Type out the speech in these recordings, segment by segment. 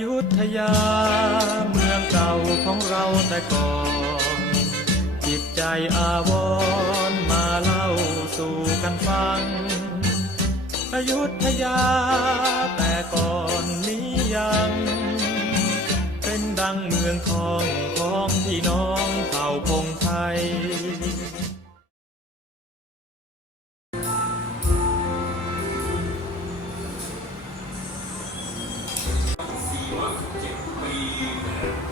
ยุธยา เมืองเก่าของเราแต่ก่อน จิตใจอาวรมาเล่าสู่กันฟัง อยุธยาแต่ก่อนนี้ยัง เป็นดังเมืองทองของพี่น้องเผ่าพงไทย สื่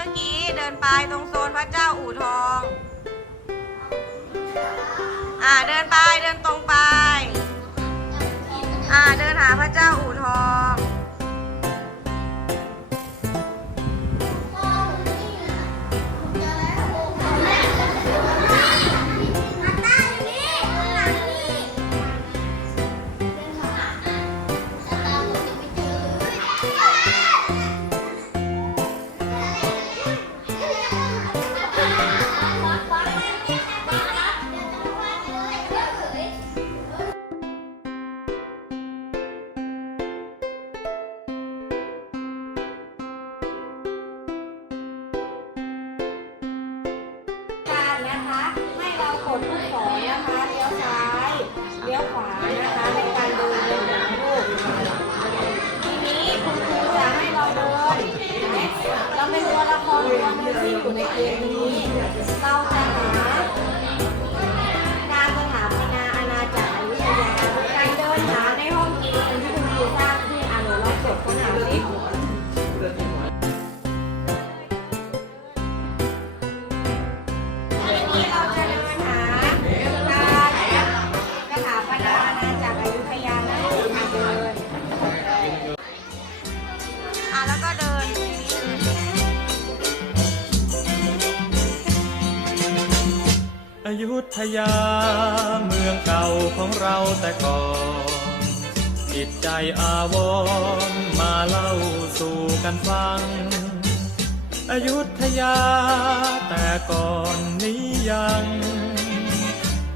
มื่อกี้เดินไปตรงโซนพระเจ้าอู่ทอง อ่าเดิน ซ้าย เลี้ยวขวานะคะ ยุธยา เมืองเก่าของเราแต่ก่อนจิตใจอาวรมาเล่าสู่กันฟัง อยุธยา แต่ก่อนนี้ยัง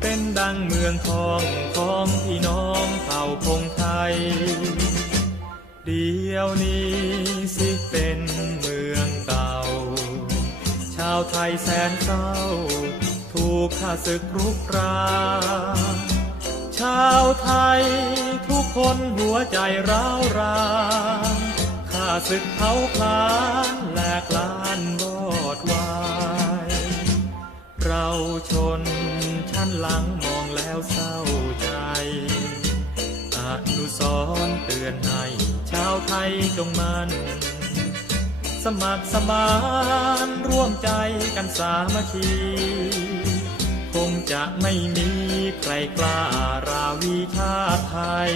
เป็นดังเมืองทองของพี่น้องเผ่าพงไทย เดียวนี้สิเป็นเมืองเก่า ชาวไทยแสนเศร้า ถูกข้าศึกรุกรานชาวไทยทุกคนหัวใจร้าวรานข้าศึกเผาพลานแหลกลานวอดวายเราชนชั้นหลังมองแล้วเศร้าใจอนุสรเตือนให้ชาวไทยจงมันสมัครสมานร่วมใจกันสามัคคี คงจะไม่มีใครกล้าราวีชาไทย